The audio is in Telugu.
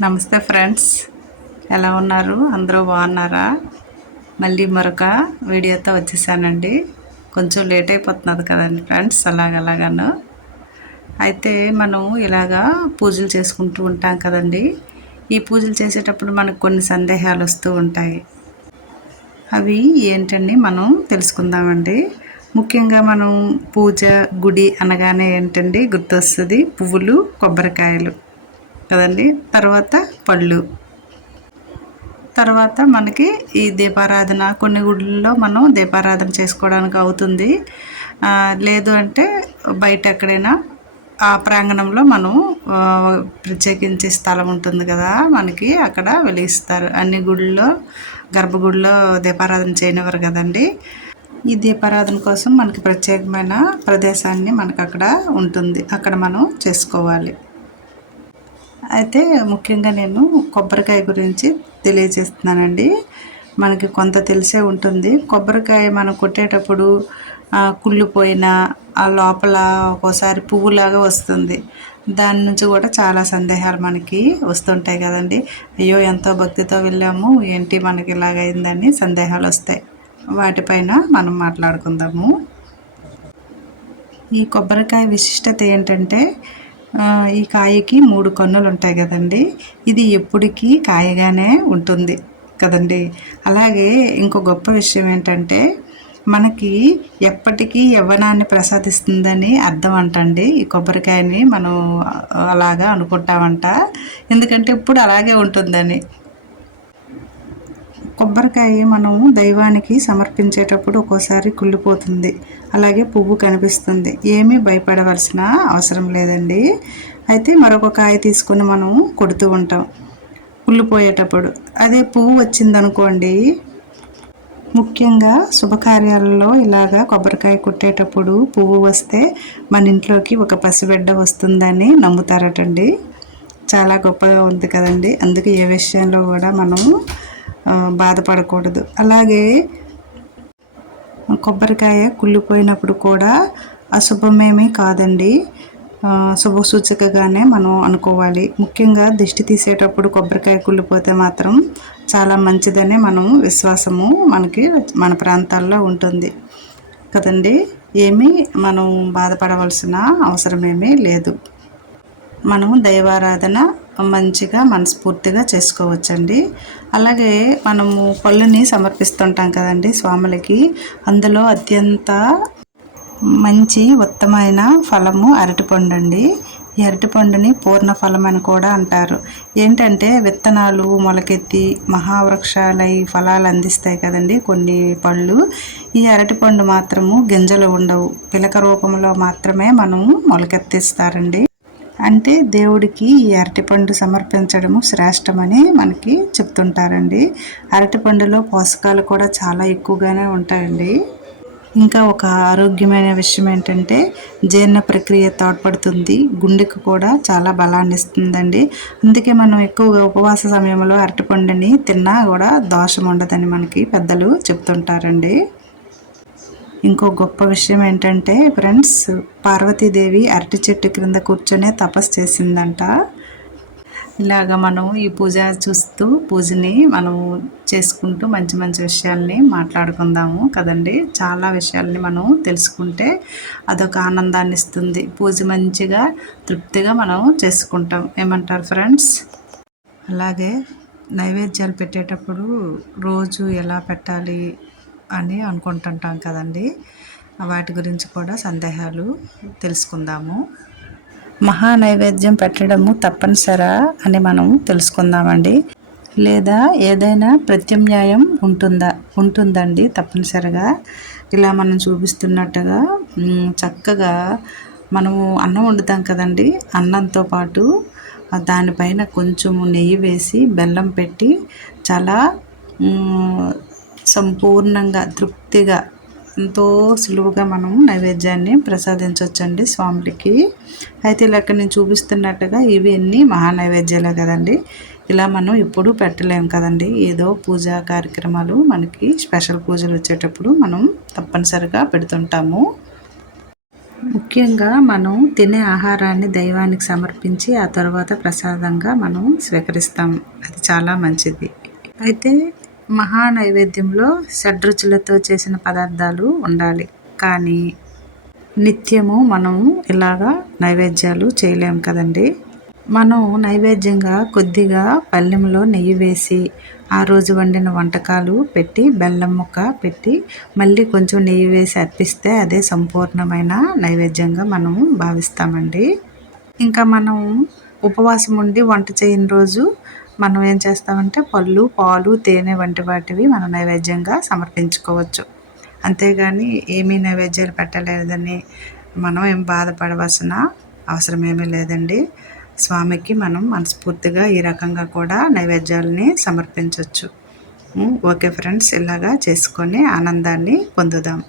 నమస్తే ఫ్రెండ్స్. ఎలా ఉన్నారు? అందరూ బాగున్నారా? మళ్ళీ మరొక వీడియోతో వచ్చేసానండి. కొంచెం లేట్ అయిపోతున్నది కదండి ఫ్రెండ్స్ అలాగలాగాను అయితే మనం ఇలాగా పూజలు చేసుకుంటూ ఉంటాం కదండి. ఈ పూజలు చేసేటప్పుడు మనకు కొన్ని సందేహాలు వస్తూ ఉంటాయి. అవి ఏంటండి మనం తెలుసుకుందామండి. ముఖ్యంగా మనం పూజ గుడి అనగానే ఏంటండి? గుర్తొస్తుంది పువ్వులు కొబ్బరికాయలు. కదండి? తర్వాత పళ్ళు. తర్వాత మనకి ఈ దీపారాధన కొన్ని గుళ్ళల్లో మనం దీపారాధన చేసుకోవడానికి అవుతుంది. లేదు అంటే బయట ఎక్కడైనా ఆ ప్రాంగణంలో మనం ప్రత్యేకించి స్థలం ఉంటుంది కదా మనకి అక్కడ వెలిగిస్తారు. అన్ని గుళ్ళలో గర్భగుడిలో దీపారాధన చేయనివ్వరు కదండి. ఈ దీపారాధన కోసం మనకి ప్రత్యేకమైన ప్రదేశాన్ని మనకు అక్కడ ఉంటుంది. అక్కడ మనం చేసుకోవాలి. అయితే ముఖ్యంగా నేను కొబ్బరికాయ గురించి తెలియజేస్తున్నానండి. మనకి కొంత తెలిసే ఉంటుంది. కొబ్బరికాయ మనం కొట్టేటప్పుడు కుళ్ళిపోయిన ఆ లోపల ఒక్కోసారి పువ్వులాగా వస్తుంది. దాని నుంచి కూడా చాలా సందేహాలు మనకి వస్తుంటాయి కదండి. అయ్యో ఎంతో భక్తితో వెళ్ళాము. ఏంటి మనకి ఇలాగైందని సందేహాలు వస్తాయి. వాటిపైన మనం మాట్లాడుకుందాము. ఈ కొబ్బరికాయ విశిష్టత ఏంటంటే ఈ కాయకి మూడు కన్నులు ఉంటాయి కదండి. ఇది ఎప్పటికీ కాయగానే ఉంటుంది కదండి. అలాగే ఇంకో గొప్ప విషయం ఏంటంటే మనకి ఎప్పటికీ యవ్వనాన్ని ప్రసాదిస్తుందని అర్థం అంటండి. ఈ కొబ్బరికాయని మనం అలాగా అనుకుంటామంట. ఎందుకంటే ఇప్పుడు అలాగే ఉంటుందని. కొబ్బరికాయ మనము దైవానికి సమర్పించేటప్పుడు ఒక్కోసారి కుళ్ళిపోతుంది. అలాగే పువ్వు కనిపిస్తుంది. ఏమీ భయపడవలసిన అవసరం లేదండి. అయితే మరొక కాయ తీసుకొని మనం కొడుతూ ఉంటాం. కుళ్ళిపోయేటప్పుడు. అదే పువ్వు వచ్చిందనుకోండి ముఖ్యంగా శుభకార్యాలలో ఇలాగా కొబ్బరికాయ కుట్టేటప్పుడు పువ్వు వస్తే మన ఇంట్లోకి ఒక పసిబిడ్డ వస్తుందని నమ్ముతారటండి. చాలా గొప్పగా ఉంది కదండి. అందుకే ఏ విషయంలో కూడా మనం బాధపడకూడదు. అలాగే కొబ్బరికాయ కుళ్ళిపోయినప్పుడు కూడా అశుభమేమీ కాదండి. శుభ సూచికగానే మనం అనుకోవాలి. ముఖ్యంగా దిష్టి తీసేటప్పుడు కొబ్బరికాయ కుళ్ళిపోతే మాత్రం చాలా మంచిదని మనం విశ్వాసము మనకి మన ప్రాంతాల్లో ఉంటుంది. కదండి? ఏమీ మనం బాధపడవలసిన అవసరమేమీ లేదు. మనం దైవారాధన మంచిగా మనస్ఫూర్తిగా చేసుకోవచ్చండి. అలాగే మనము పళ్ళుని సమర్పిస్తుంటాం కదండి స్వాములకి. అందులో అత్యంత మంచి ఉత్తమైన ఫలము అరటిపండు అండి ఈ అరటిపండుని పూర్ణ ఫలం అని కూడా అంటారు. ఏంటంటే విత్తనాలు మొలకెత్తి మహావృక్షాలై ఫలాలు అందిస్తాయి కదండి కొన్ని పళ్ళు. ఈ అరటిపండు మాత్రము గింజలు ఉండవు. పిలక రూపంలో మాత్రమే మనము మొలకెత్తిస్తారండి. అంటే దేవుడికి ఈ అరటిపండు సమర్పించడము శ్రేష్టమని మనకి చెప్తుంటారండి. అరటిపండులో పోషకాలు కూడా చాలా ఎక్కువగానే ఉంటాయండి. ఇంకా ఒక ఆరోగ్యమైన విషయం ఏంటంటే జీర్ణ ప్రక్రియ తోడ్పడుతుంది. గుండెకు కూడా చాలా బలాన్ని ఇస్తుందండి. అందుకే మనం ఎక్కువగా ఉపవాస సమయంలో అరటిపండుని తిన్నా కూడా దోషం ఉండదని మనకి పెద్దలు చెప్తుంటారండి. ఇంకో గొప్ప విషయం ఏంటంటే ఫ్రెండ్స్ పార్వతీదేవి అరటి చెట్టు క్రింద కూర్చొనే తపస్సు చేసిందంట. ఇలాగ మనం ఈ పూజ చూస్తూ పూజని మనం చేసుకుంటూ మంచి మంచి విషయాల్ని మాట్లాడుకుందాము కదండి. చాలా విషయాల్ని మనం తెలుసుకుంటే అదొక ఆనందాన్ని ఇస్తుంది. పూజ మంచిగా తృప్తిగా మనం చేసుకుంటాం. ఏమంటారు ఫ్రెండ్స్? అలాగే నైవేద్యాలు పెట్టేటప్పుడు రోజు ఎలా పెట్టాలి? అని అనుకుంటుంటాం కదండి. వాటి గురించి కూడా సందేహాలు తెలుసుకుందాము. మహా నైవేద్యం పెట్టడము తప్పనిసరా అని మనం తెలుసుకుందామండి. లేదా ఏదైనా ప్రత్యామ్నాయం ఉంటుందా ఉంటుందండి తప్పనిసరిగా. ఇలా మనం చూపిస్తున్నట్టుగా చక్కగా మనము అన్నం వండుతాం కదండి. అన్నంతో పాటు దానిపైన కొంచెం నెయ్యి వేసి బెల్లం పెట్టి చాలా సంపూర్ణంగా తృప్తిగా ఎంతో సులువుగా మనం నైవేద్యాన్ని ప్రసాదించవచ్చండి స్వాములకి అయితే ఇలా ఇక్కడ నేను చూపిస్తున్నట్టుగా ఇవి అన్ని మహా నైవేద్యాలే కదండి. ఇలా మనం ఎప్పుడూ పెట్టలేము కదండి. ఏదో పూజా కార్యక్రమాలు మనకి స్పెషల్ పూజలు వచ్చేటప్పుడు మనం తప్పనిసరిగా పెడుతుంటాము. ముఖ్యంగా మనం తినే ఆహారాన్ని దైవానికి సమర్పించి ఆ తర్వాత ప్రసాదంగా మనం స్వీకరిస్తాం. అది చాలా మంచిది. అయితే మహా నైవేద్యంలో షడ్రుచులతో చేసిన పదార్థాలు ఉండాలి. కానీ నిత్యము మనం ఇలాగా నైవేద్యాలు చేయలేము కదండి. మనం నైవేద్యంగా కొద్దిగా పళ్ళెంలో నెయ్యి వేసి ఆ రోజు వండిన వంటకాలు పెట్టి బెల్లం ముక్క పెట్టి మళ్ళీ కొంచెం నెయ్యి వేసి అర్పిస్తే అదే సంపూర్ణమైన నైవేద్యంగా మనం భావిస్తామండి. ఇంకా మనం ఉపవాసం ఉండి వంట చేయని రోజు మనం ఏం చేస్తామంటే పళ్ళు పాలు తేనె వంటి వాటివి మనం నైవేద్యంగా సమర్పించుకోవచ్చు. అంతేగాని ఏమీ నైవేద్యాలు పెట్టలేదని మనం ఏం బాధపడవలసిన అవసరం ఏమీ లేదండి. స్వామికి మనం మనస్ఫూర్తిగా ఈ రకంగా కూడా నైవేద్యాలని సమర్పించవచ్చు ఓకే ఫ్రెండ్స్ ఇలాగా చేసుకొని ఆనందాన్ని పొందుదాం.